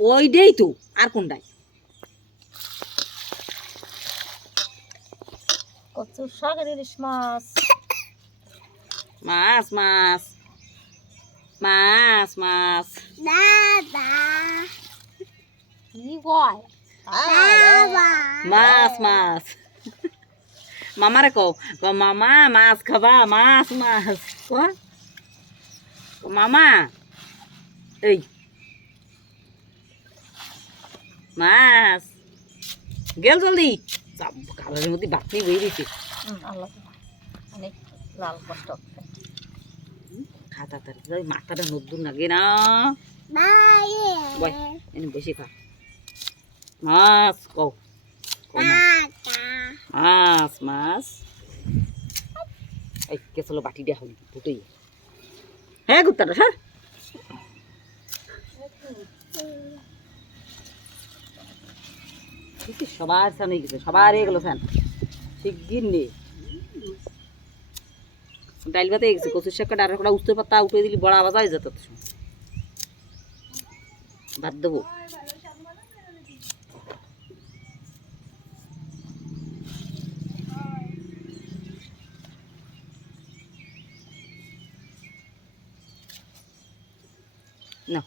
ওইটাই তো আর কোনটাই কচু শাকের ইলিশ মাছ মাছ মাছ মাছ মাছ দাদা কি কয় মাছ মাছ মামারে কও মামা মাছ খাবা মাছ মাছ মামা এই মাছ গেল জলদি কালারের মধ্যে বাতনি বই দিচ্ছে আল্লাহ অনেক লাল কষ্ট খাতা তার মাথাটা নতুন লাগে না এনে বেশি খা মাছ কও মাছ মাছ এই কে চলো বাটি দেওয়া হলি দুটোই হ্যাঁ কুত্তাটা স্যার সবার সামনে গেছে সবার এগুলো ফ্যান শিগগির নেই ডাইল ভাতে গেছে কচুর শাক আর একটা উত্তর পাতা উঠে দিলি বড় আওয়াজ হয়ে যেত ভাত দেবো না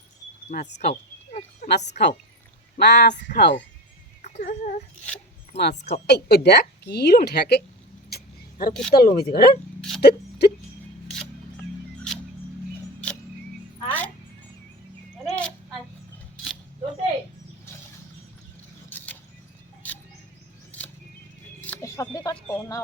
মাছ খাও মাছ খাও মাছ খাও মাছ খাও এই ওই দেখ কিরম ঠেকে আর কুত্তার লমেছে ঘরে সবজি কাটবো না